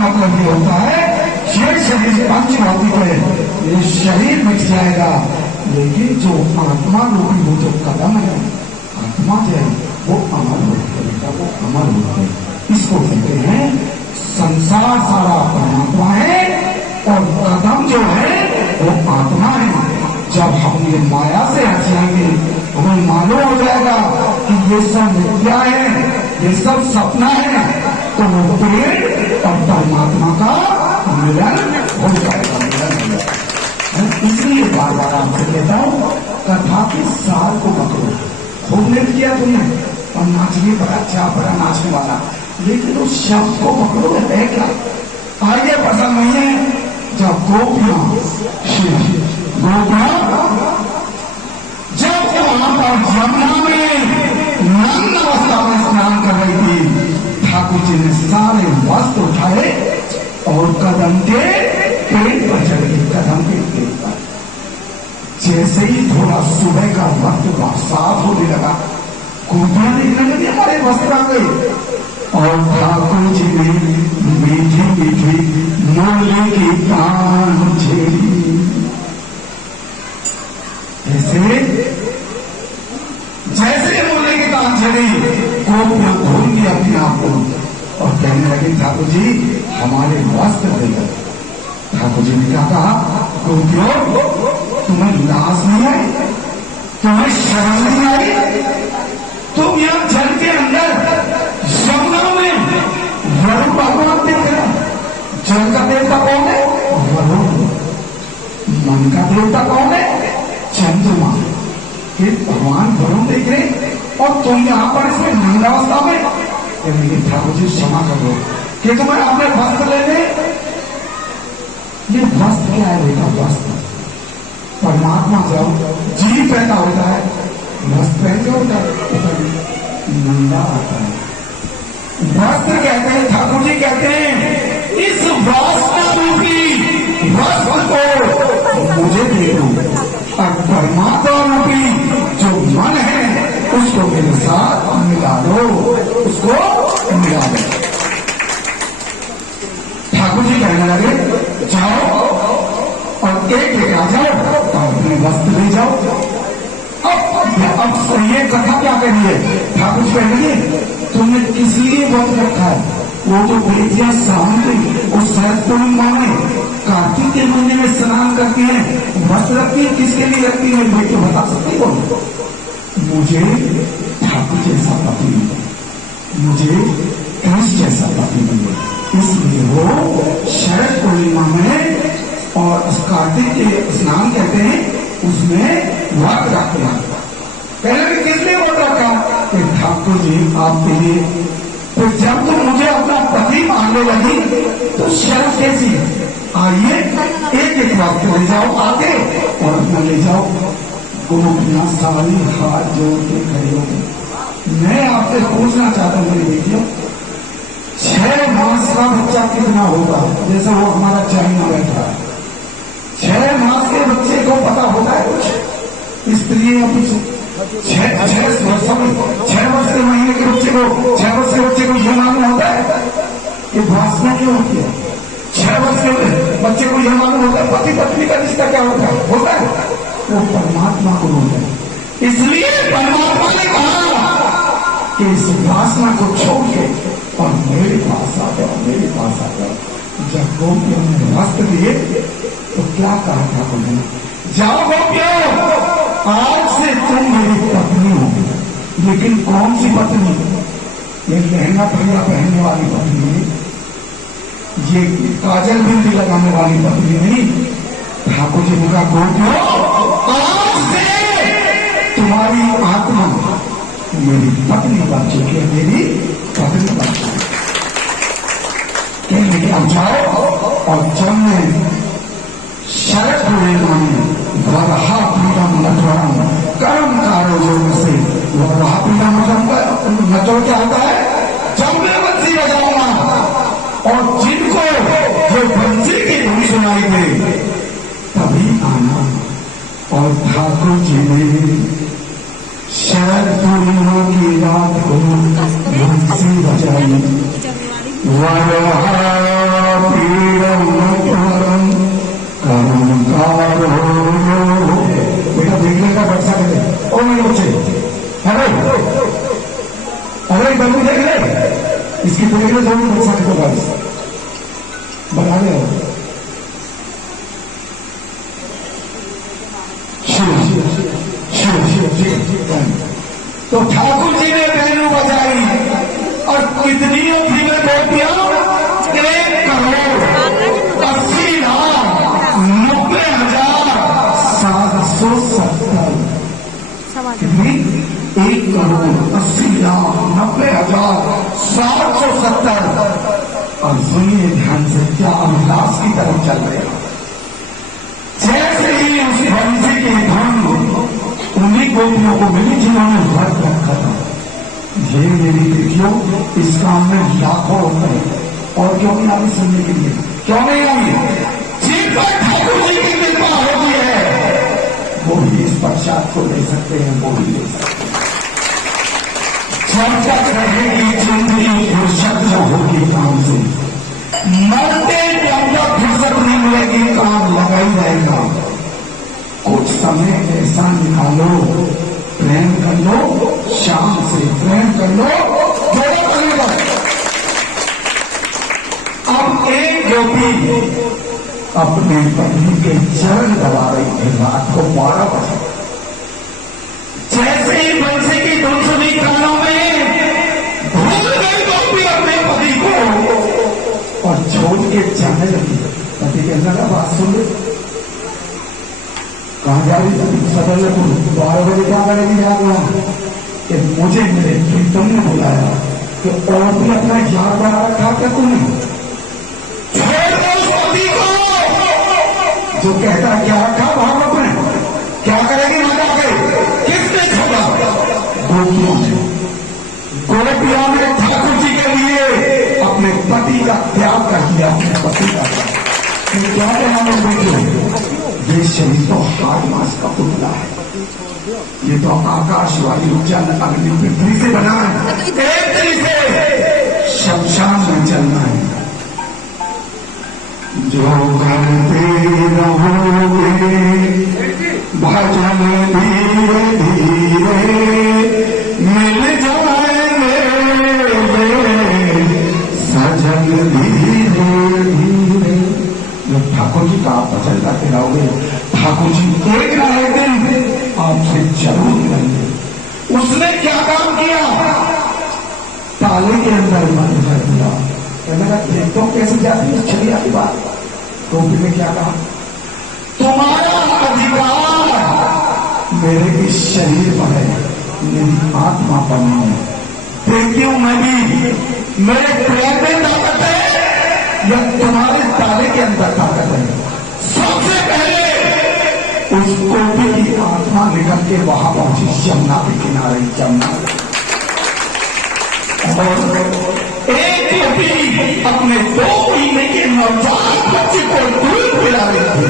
मतलब ये होता है ये शरीर पंच भौतिक है, ये शरीर मिट जाएगा, लेकिन जो आत्मा रूपी वो जो कदम है, आत्मा जो है वो अमर होता, वो अमर होता है। इसको कहते हैं संसार सारा परमात्मा है और कदम जो है वो आत्मा है। जब हम ये माया से हट जाएंगे हमें मालूम हो जाएगा कि ये सब मिथ्या है, ये सब सपना है, तो वो पेड़ और परमात्मा का मिलन हो जाएगा, मिलन हो जाएगा। इसलिए बार बार आपसे कहता हूँ कथा के सार को पकड़ो। खूब नृत्य किया तुमने और नाचने पर अच्छा बड़ा नाचने वाला, लेकिन उस शब्द को पकड़ो है क्या? आइए पसंद नहीं है जब गोपियां जब वहां पर जमुना में नग्न अवस्था में स्नान कर रही थी, ठाकुर जी ने सारे वस्त्र उठाए और कदम के पेड़ पर चढ़ गए, कदम के पेड़ पर। जैसे ही थोड़ा सुबह का वक्त साफ होने लगा, गोपियां देखने लगी हमारे वस्त्र आ गए और ठाकुर जी ने मीठी मीठी मोले की कान छेड़ी। जैसे मोले की कान छेड़ी गोपियां भूल गई अपने आप को और कहने लगी ठाकुर जी हमारे वस्त्र दे गए। ठाकुर जी ने क्या कहा, गोपियों तुम्हें लाज नहीं आई, तुम्हें शर्म नहीं आई? तुम यहां जल के अंदर यमुना में वरुण भगवान देख रहे हो। जल का देवता कौन है? वरुण। मन का देवता कौन है? चंद्रमा। ये भगवान वरुण देख रहे और तुम यहां पर इसमें नग्नावस्था में। ठाकुर जी क्षमा करो कि तुम्हें अपने वस्त्र लेने। ये वस्त्र क्या है बेटा? वस्त्र परमात्मा जब जीव पैदा होता है वस्त्र पहन होता है, नंगा आता है। वस्त्र कहते हैं, ठाकुर जी कहते हैं इस वस्त्र रूपी वस्त्र को मुझे दे दो और परमात्मा रूपी जो मन है उसको मेरे साथ मिला दो, उसको मिला दो। ठाकुर जी कहने लगे जाओ और एक आ जाओ और अपने वस्त्र ले जाओ। अब ये कथा क्या करी है? ठाकुर जी कहेंगे तुमने किस लिए व्रत रखा है? वो तो बेटियां सामने उस शरद पूर्णिमा में कार्तिक के महीने में स्नान करती हैं, व्रत रखती है, किसके लिए रखती है? बेटी बता सकती हो? मुझे ठाकुर जैसा पति मिले, मुझे कृष्ण जैसा पति मिले, इसलिए वो शरद पूर्णिमा में और कार्तिक के स्नान कहते हैं उसमें व्रत रखते हैं। पहले भी किस लिए व्रत रखा? कि ठाकुर जी आपके लिए। तो जब तुम मुझे अपना पति मानने लगी तो शर्त कैसी? आइए एक एक वस्त्र ले जाओ आगे और अपना ले जाओ। गोपियां सारी हाथ जोड़ के खड़ी हो गई। मैं आपसे पूछना चाहता हूं मेरी बेटियों, 6 मास का बच्चा कितना होगा? जैसा वो हमारा चाइना बैठा है, 6 मास के बच्चे को पता होता है कुछ? स्त्री या कुछ 6 वर्ष के महीने के बच्चे को, 6 वर्ष के बच्चे को यह मालूम होता है कि भाषण क्यों होती है? 6 वर्ष के बच्चे को यह मालूम होता है पति पत्नी का रिश्ता क्या होता है? होता है वो परमात्मा को होता है। इसलिए परमात्मा ने कहा कि इस वासना को छोड़ के और मेरे पास आ जाओ, मेरे पास आ जाओ। जब गोपियों ने वस्त्र दिए तो क्या कहा था उन्होंने? जाओ गोपियों आज से तुम मेरी पत्नी हो। लेकिन कौन सी पत्नी? ये लहंगा पहला पहनने वाली पत्नी नहीं, ये काजल बिंदी लगाने वाली पत्नी नहीं। ठाकुर जी ने कहा गोपियों आज से तुम्हारी आत्मा मेरी पत्नी बन चुकी है, मेरी पत्नी बन चुकी है। कहीं अब जाओ और जब मैं शरद पूर्णिमा में वरहा पीड़म नटवरम कर्म कारो जोग से वरहा पीड़म नटवर क्या होता है? जब मैं बंसी बजाऊंगा और जिनको जो बंसी की धुन सुनाई दे तभी आना। और ठाकुर जी ने शरद पूर्णिमा की रात को बंसी बजाई, वरहा अरे बल्कि देख ले, इसकी देख ले, दोनों बच्चा को बस बना ले। तो ठाकुर जी ने बेलू बजाई और कितनी थी में बोटियां? 1,90,770। कितनी? 1,80,90,770। और सुनिए ध्यान से, क्या अभिलाष की तरफ चल रहे हैं। जैसे ही उस बंसी की धन उन्हीं गोपियों को मिली जिन्होंने व्रत रखा था। ये मेरी बेटियों, इस काम में लाखों रुपए। और क्यों नहीं आई सुनने के लिए? क्यों नहीं आई? जिन पर ठाकुर जी की कृपा होती है वो ही इस प्रसाद को ले सकते हैं, वो ही ले सकते हैं। जब तक रहेगी जिंदगी फुर्सत न होगी काम से, मरते जब तक फुर्सत नहीं मिलेगी काम लगा ही रहेगा। कुछ समय ऐसा निकालो, प्रेम कर लो, शाम से प्रेम कर लो, जो करेगा। अब एक गोपी अपने पत्नी के चरण दबा रही है रात को 12 बजे। जैसे ही बंसी की धुन सुनी कानों में, भूल गई गोपी अपने पति को और छोड़ के जाने लगी। पति कहने लगा, बात सुन ले, कहां जा रही? सदर 12 बजे क्या करेगी? जाना कि मुझे मेरे प्रीतम ने बुलाया कि और भी अपना याद बना रखा क्या तुमने? छोड़ दो उस पति को जो कहता है क्या रखा भागवत में, क्या करेगी माता के? किसने छोड़ा? गोपियों ने। गोपियों ने ठाकुर जी के लिए अपने पति का त्याग कर दिया, अपने पति का। क्या कहना है बेटियों? ये शरीर तो 8 मास का पुतला है, ये तो आकाश वायु जल अग्नि पृथ्वी से बना है। एक तरीके से शमशान में चलना है। जो करते रहोगे भजन धीरे धीरे मिल जाएंगे सजन धीरे धीरे। जब ठाकुर जी का आप भजन करते रहोगे, ठाकुर जी एक ना एक दिन आपसे जरूर मिलेंगे। उसने क्या काम किया? ताले के अंदर बंद कर दिया। कहने देखो कैसे जाती है छलिया की बात। गोपी ने क्या कहा? तुम्हारा अधिकार मेरे इस शरीर पर है, मेरी आत्मा पर नहीं है। देखती हूं मैं भी, मेरे प्रेम में ताकत है या तुम्हारे ताले के अंदर ताकत है? सबसे पहले उस गोपी की आत्मा निकल के वहां पहुंची यमुना के किनारे। यमुना और एक गोपी अपने 2 महीने के नवजात बच्चे को दूध पिला रही थी।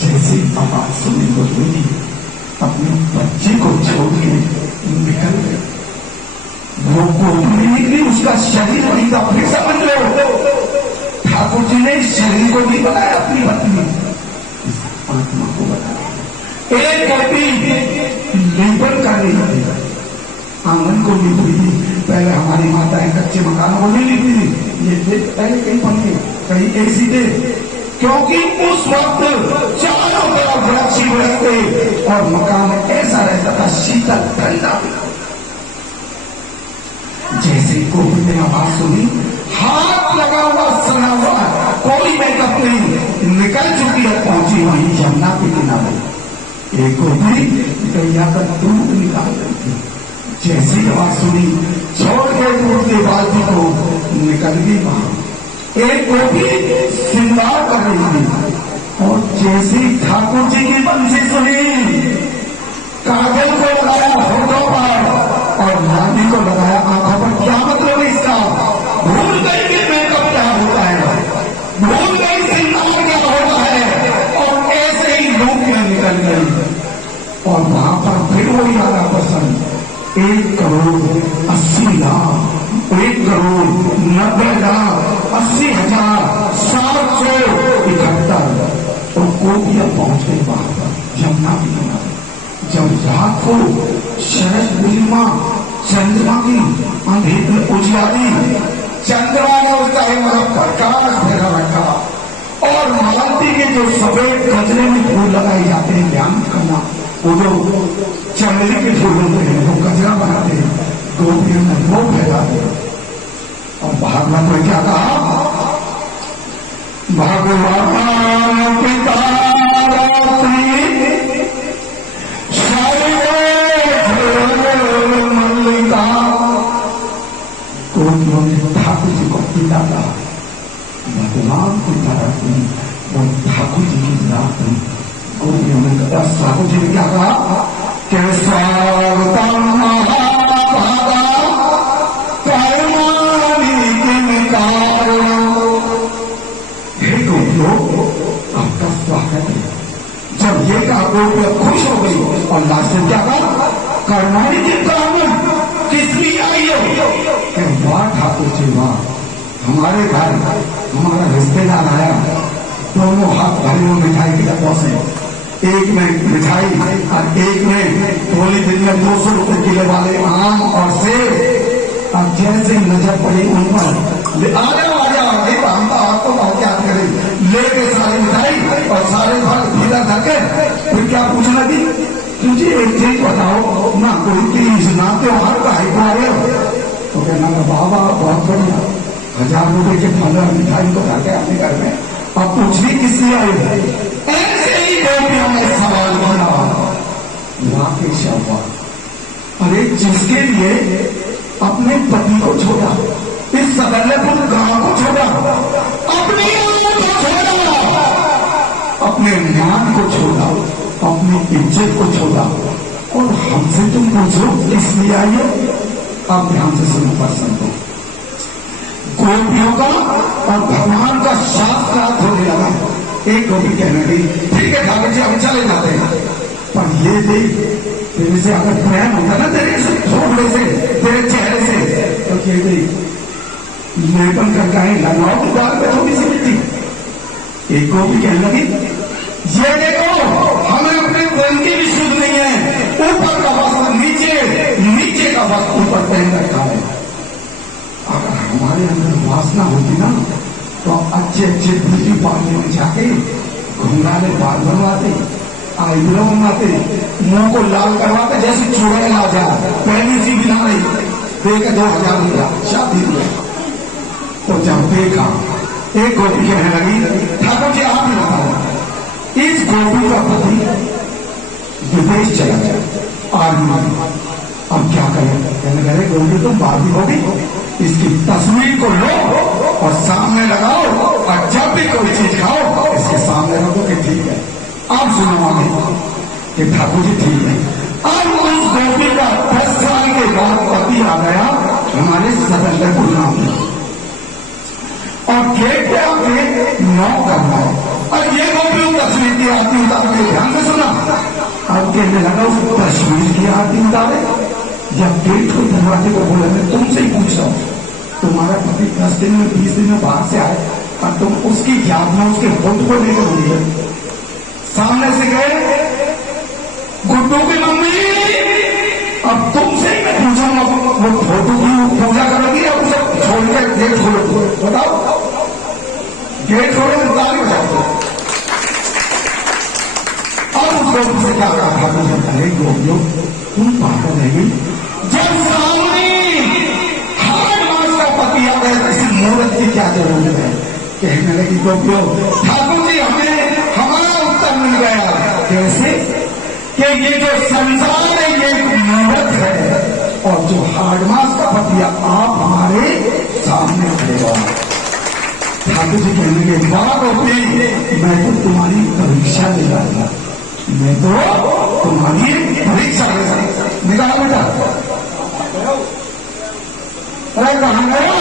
जैसी आवाज सुनी गोपी अपने बच्चे को छोड़ के निकल गए। वो गोपी निकली, उसका शरीर वहीं था। फिर समझ लो, ठाकुर जी ने शरीर को नहीं बनाया, अपनी पत्नी आत्मा को बनाया। एक गोपी लेबर का नहीं बनेगा, आंगन को ली हुई। पहले हमारी माताएं कच्चे मकानों को नहीं लिखती थी, ये पहले कहीं पंखे कहीं एसी थे, क्योंकि उस वक्त चारों तरफ वृक्ष थे और मकान ऐसा रहता था शीतल ठंडा। जैसे गोपी ने आवाज सुनी, हाथ लगा हुआ सना हुआ, कोई मेकअप नहीं, निकल चुकी है, पहुंची वहीं यमुना के किनारे। एक गोपी गैया का दूध निकाल रही थी। जैसी आवाज सुनी, छोड़ के दूध के बाल्टी को निकल गई वहां। एक गोपी श्रृंगार कर रही थी और जैसी ठाकुर जी की बंसी सुनी, काजल को लगाया होठों पर और लाली को लगाया आंखों पर। क्या मतलब इसका? भूल गई कि मेकअप क्या होता है, भूल गई श्रृंगार क्या होता है, और ऐसे ही लूटियां निकल गई। और वहां पर फिर वही आना पसंद। 1,80,00,000, 1,90,80,771 तो गोपियां पहुंच गई वहां पर यमुना की किनारे। जब रात को शरद पूर्णिमा चंद्रमा की अंधेर में उजियारी, चंद्रमा ने उसका मतलब प्रकाश फैला रखा। और मालती के जो सफेद गजरे में फूल लगाए जाते हैं, ध्यान करना, वो जो चमेली के फूल होते हैं वो गजरा बनाते हैं, गोपियों में वो फैलाते हैं। और भागवत में क्या कहा, भगवान पिता मल्लिका, गोपियों ने ठाकुर जी को पिता कहा, भगवान पिता रखी वो ठाकुर जी की नाथ। गोपियों ने कहा, ठाकुर जी ने क्या कहा कि स्वागतम महाभागा कर्माणि किंकार। हे गोपियों, आपका स्वागत है। जब ये कहा गोपियां खुश हो गई और लास्ट में क्या कहा, कर्माणि किंकार, किस लिए आई हो? वाह ठाकुर जी वाह, हमारे घर हमारा रिश्तेदार आया, दोनों हाथ भरे हुए मिठाई के डब्बों से, एक में मिठाई और एक में थोड़ी दिन में 200 रुपए किलो वाले आम और सेब। अब जैसे नजर पड़ी उन पर, आ जाओ हम तो आपको बहुत याद करें, लेके सारी मिठाई और सारे फल भीतर धके, फिर क्या पूछना थी, तुझे एक चीज बताओ ना, कोई तीज ना त्योहार का ही पा रहे हो? तो कहना बाबा बहुत बढ़िया, 1000 रुपए के फल और मिठाई को जाके अपने घर में, अब पूछने किससे आए? ऐसे ही गोपियों ने सवाल किया, राकेश हुआ, अरे जिसके लिए अपने पति को छोड़ा, इस सदल्यपुर गांव को छोड़ा, अपनी आंख को छोड़ा, अपने मान को छोड़ा, अपनी इज्जत को छोड़ा, और हमसे तुम पूछो किस लिए आई हो? आप ध्यान से सुनो पर्सन को, गोपियों का और भगवान का शास्त्रार्थ होने लगा। एक गोपी कहने लगी, ठीक है ठाकुर जी हम चले जाते हैं, पर ये देख तेरे से अगर प्रेम होता ना, तेरे से थोड़े से, तेरे चेहरे से, तो ये देख लेपन कर कहीं लगाओ तो बाल पे थोड़ी सी मिट्टी। एक गोपी कहने लगी, ये देखो हमें अपने बन की भी शुद्ध नहीं है, ऊपर का वस्त्र नीचे, नीचे का वस्त्र ऊपर पहन रखा है। अगर हमारे अंदर वासना होती ना, तो अच्छे अच्छे ब्यूटी पार्लर में जाके घुंघराले बाल बनवाते, आईब्रो बनवाते, मुंह को लाल करवाते, जैसे चूड़े ला जा, पहली सी बिना नहीं देकर 2000 दिया, शादी दिया। तो जब देखा, एक गोपी कहने लगी, ठाकुर जी आप ही बताओ, इस गोपी का पति विदेश चला गया आर्मी में, अब क्या करें? कहने लगे, गोपी तुम बाधी होगी, इसकी तस्वीर को लो और सामने लगाओ, और जब भी कोई चीज खाओ इसके सामने रखो कि ठीक है। आप सुनो आगे कि ठाकुर जी ठीक है। अब उस गोपी का 10 साल के बाद पति आ गया हमारे सदल्यपुर गांव में, और गेट पे आके नौ करना है, और ये गोपी तस्वीर की आरती उतार के, ध्यान से सुना, अब कहने लगा उस तस्वीर की आरती उतारे। जब गेट को दरवाजे को बोला, मैं तुमसे ही पूछ रहा हूं, तुम्हारा पति 10 दिन में 20 दिन में बाहर से आए और तुम उसकी याद में उसके फोटो को लेकर हुई, सामने से गए गुड्डू की मम्मी, अब तुमसे ही मैं पूछूंगा वो फोटो की पूजा करोगी या उसे छोड़ के गेट खोलो? बताओ, गेट खोलो तो ताली बजाओ। और उस गोपी से क्या कहा था? अरे गोपियों तुम पागल है, जब सामने हर मास का पति आ गया, किसी मुहूर्त की क्या जरूरत है? कहने लगी गोपियों, ठाकुर जी हमें हमारा उत्तर मिल गया। कैसे? कि ये जो संसार है ये मुहूर्त है, और जो हार्ड मास का पति आप हमारे सामने खड़े। ठाकुर जी कहने के वाह गोपी, मैं तो तुम्हारी परीक्षा ले रहा था, मैं तो तुम्हारी परीक्षा ले रहा था। निकालो बेटा, अरे कहां गया?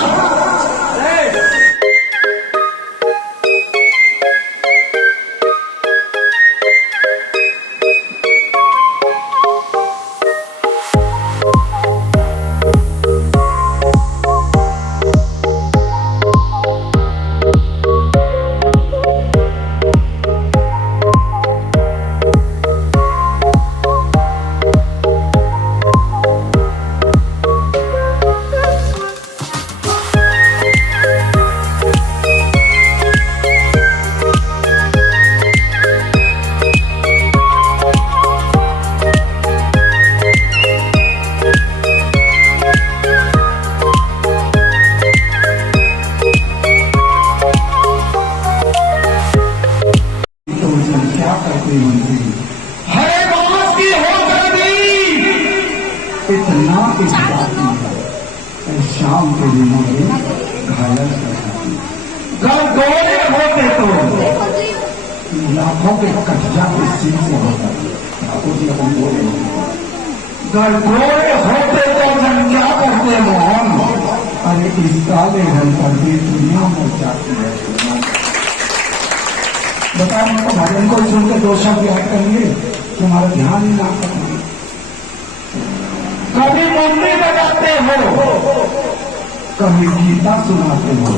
शाम के दिनों में घायल कर गोरे होते तो लाखों के कटिया इस चीज से होता है। ठाकुर जी अपन गोरे गोरे होते तो जन क्या करते मोहन। अरे इस काले रंग पर भी दुनिया में जाती है। बताओ हमको भजन को सुन के दो शब्द याद करेंगे, तुम्हारा ध्यान ही ना करेंगे। कभी मुरली बजाते हो, कभी गीता सुनाते हो।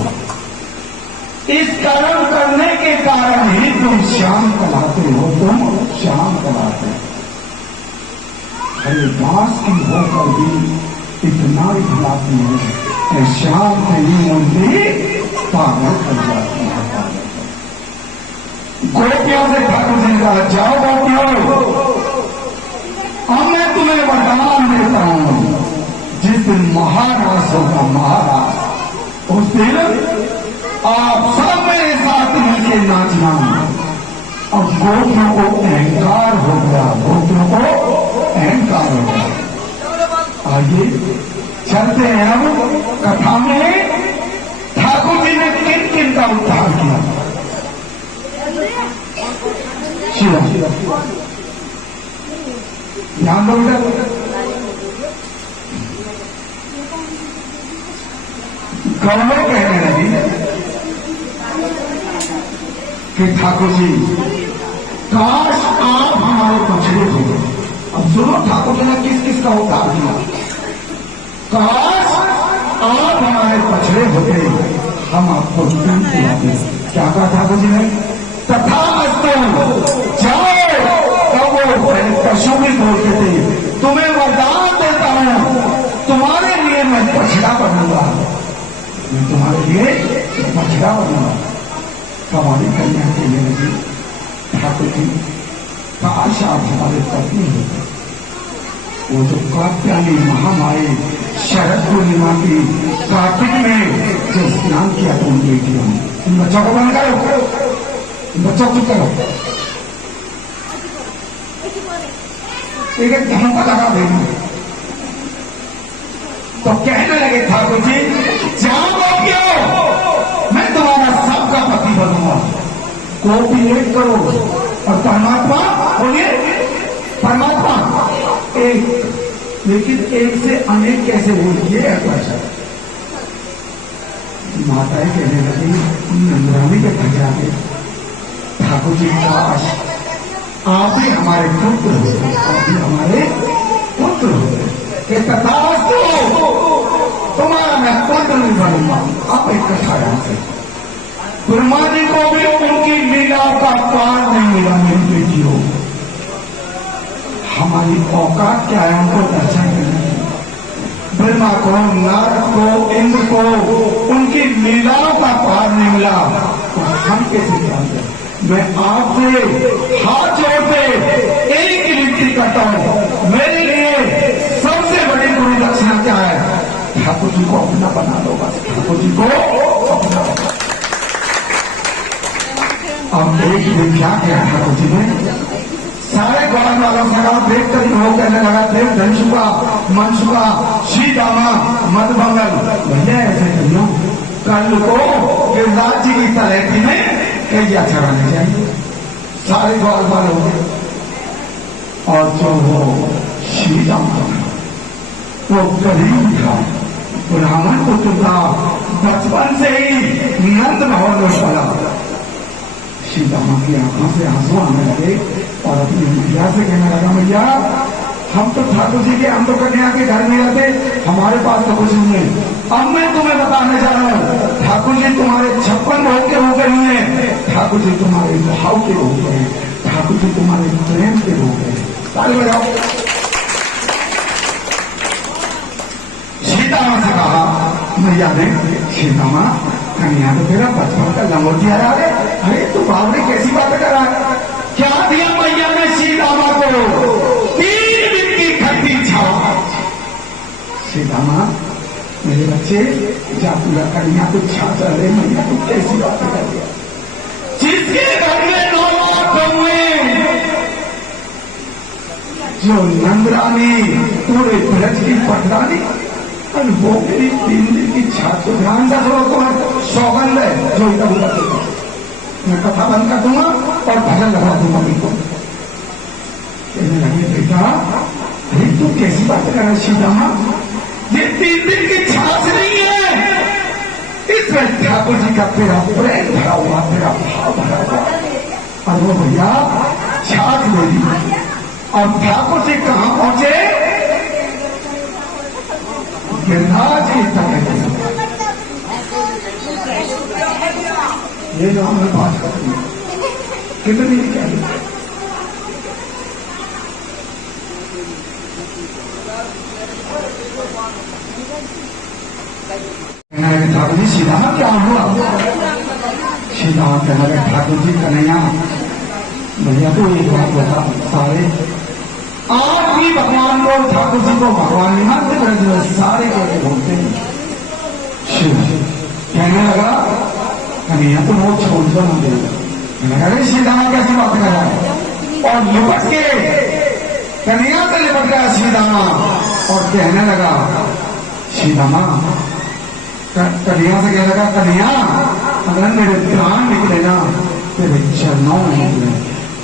इस कर्म करने के कारण ही तुम श्याम कहलाते हो, तुम श्याम कहलाते हो। अरे दास की होकर भी इतना ही खिलाती है कि श्याम नहीं मुरली पागल कर जाती है। गोपियों से ठाकुर जी ने कहा, जाओ गोपियों, अब मैं तुम्हें वरदान देता हूं। जिस दिन महाराज होगा महाराज, उस दिन आप सब मेरे साथ मिलकर नाचना। अब गोपियों को अहंकार हो गया, गोपियों को अहंकार हो गया। आइए चलते हैं हम कथा में ठाकुर जी ने किन किन का उद्धार किया। शिवा ध्यान दो बेटा। गौरव कहने लगी कि ठाकुर जी काश आप हमारे पछड़े हो। अब सुनो ठाकुर जी ने किस किस का उद्धार किया। काश आप हमारे पछड़े होते, हम आपको ढूंढ के आते। क्या कहा ठाकुर जी ने? तथा जाओ। पशु भी बोलते थे, तुम्हें वरदान देता हूं, तुम्हारे लिए मैं पछड़ा बनूंगा, मैं तुम्हारे लिए पछड़ा बनूंगा। हमारी कन्या के लिए लगी ठाकुर जी, काश आप हमारे पत्नी होते। वो जो कात्यायनी महामाई शरद पूर्णिमा की कार्तिक में जो स्नान किया तो उनकी बेटी हम। इन बच्चों को बंद करो, बच्चों को करो, एक धमका लगा देंगे। तो कहने लगे ठाकुर जी, जाओ क्यों, मैं तुम्हारा सबका पति बनूंगा। गोपी एक करो और परमात्मा बोलिए परमात्मा एक, लेकिन एक से अनेक कैसे बोलिए है क्वेश्चन। माताएं कहने लगी, नंदरानी के घर जाके ठाकुर जी काश आप ही हमारे पुत्र हो, आप ही हमारे पुत्र हो। तथास्तु, तुम्हारा मैं पुत्र नहीं बनूंगा। आप एक कथा याद से ब्रह्मा जी को भी उनकी लीला का पार नहीं मिला। मेरी बेटी हो, हमारी औकात क्या है उनको दर्शन करने। ब्रह्मा को, नारद को, इंद्र को उनकी लीलाओं का पार नहीं मिला, तो हम कैसे जानते? मैं आपसे हाथ जोड़ते एक विनती करता हूं, मेरे लिए सबसे बड़ी गुरु दक्षिणा क्या है? ठाकुर जी को अपना बना दो बस, ठाकुर जी को अपना बना। अब एक दिन क्या किया ठाकुर जी ने? सारे गौर वालों से कहा, देख कर हो कहने लगा, देख धनसुखा, मनसुखा, श्रीदामा, मधुमंगल, भैया ऐसे करियो कल को गिरिराज जी की तलैती में कैया चढ़ाने चाहिए। सारे गौर वाले हो गए। और जो वो श्रीराम वो गरीब था, ब्राह्मण पुत्र था, बचपन से ही नंद भवन में पड़ा। सीतामा की आंखों से आंसू आने लगे और अपनी मैया से कहने लगा, मैया हम तो ठाकुर जी के, हम तो कन्या के घर में रहते, हमारे पास तो कुछ नहीं है। अब मैं तुम्हें बताने जा रहा हूँ, ठाकुर जी तुम्हारे 56 भोग के हो गए हैं, ठाकुर जी तुम्हारे भाव के हो गए, ठाकुर जी तुम्हारे प्रेम के हो गए। ताली बजाओ। सीतामा से कहा, मैया ने, सीतामा कन्या तो तेरा बचपन का लंगोटिया रहा है। अरे तू बाप ने कैसी बात कर रहा है? क्या दिया मैया ने सीतामा को? 3 दिन की खट्टी छावा। सीतामा मेरे बच्चे, जा पूरा कन्या तो छा चल रहे, मैया तो कैसी बात कर दिया? जिसके घर में 9 लाख हुए, जो नंदरानी पूरे ब्रज की पटरानी, और वो मेरी 3 दिन की छात को ध्यान से सुनो, तुम्हें सौगंध है जो इतना बुरा देगा। मैं कथा बंद कर दूंगा और भजन लगा दूंगा बिल्कुल। कहने लगे बेटा अरे तू कैसी बात कर रहा है सीधा, ये 3 दिन की छाछ नहीं है, इसमें ठाकुर जी का तेरा प्रेम भरा हुआ, तेरा भाव भरा हुआ। और वो भैया छाछ ले ली और ठाकुर जी कहां पहुंचे? गिरिराज जी तक। ये जो हमें बात करती है कितनी क्या ठाकुर जी सीधा क्या हुआ? सीधा कहने लगे ठाकुर जी कन्हैया भैया तो एक बात बता, सारे आप भी भगवान को ठाकुर जी को भगवान नहीं मानते, सारे कैसे बोलते हैं। शिव कहने लगा कन्हैया तो वो छोड़ दो ना देगा। अरे सीधा कैसी बात कर रहा है? और लिपट के कन्हैया से लिपट गया सीधा और कहने लगा सीधा कन्हैया से कहने लगा कन्हैया अगर मेरे प्राण निकले ना तेरे चरणों में निकले,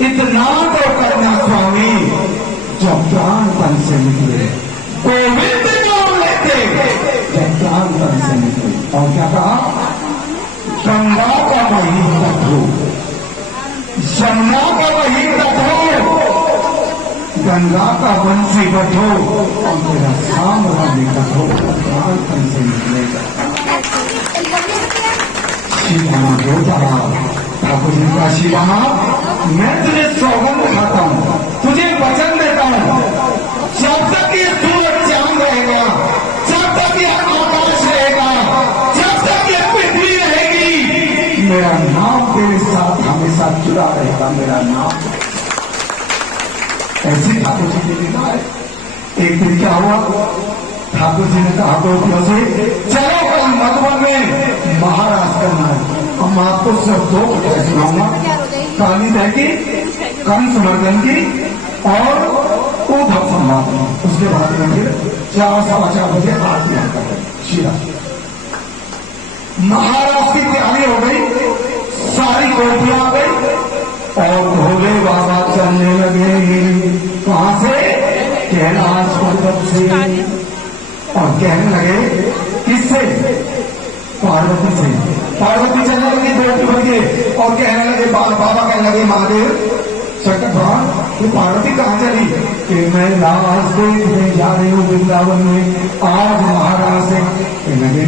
इतना तो करना स्वामी जो प्राण तन से निकले, गोविंद नाम लेते जब प्राण तन से निकले। और क्या कहा? गंगा का वही तट हो, यमुना का वही तट हो, गंगा का वंशी बट हो और तेरा सामरा निकट हो, प्राण तन से निकलेगा। शिवाना बोलता ठाकुर जी का शिवाना मैं तुझे सौगंध खाता हूं, तुझे वचन देता हूं, जब तक ये सूरज चांद रहेगा, जब तक ये आकाश रहेगा, जब तक ये पृथ्वी रहेगी, मेरा नाम तेरे साथ हमेशा जुड़ा रहेगा। मेरा नाम ऐसी ठाकुर जी ने लिखा है। एक दिन क्या हुआ? ठाकुर जी ने कहा गोपियों से चलो कल मधुबन में महाराज करना है। अब मैं आपको सिर्फ 2 कथाएं सुनाऊंगा, कालिदास की, कंस मर्दन की और उद्धव संवाद की। उसके बाद में फिर 4-4:15 बजे आरती आता है शिरा। महाराज की तैयारी हो गई, सारी गोपियां आ गई और भोले बाबा चलने लगे। कहां से? कैलाश पर्वत से। और कहने लगे किससे? पार्वती से। पार्वती चलने लगी 2 बजे और कहने लगे बाबा कहने लगे महादेव शंकर भगवान तो पार्वती कहां चली? कि मैं लाश देखने जा रही हूँ वृंदावन में, आज महाराज से कहने लगे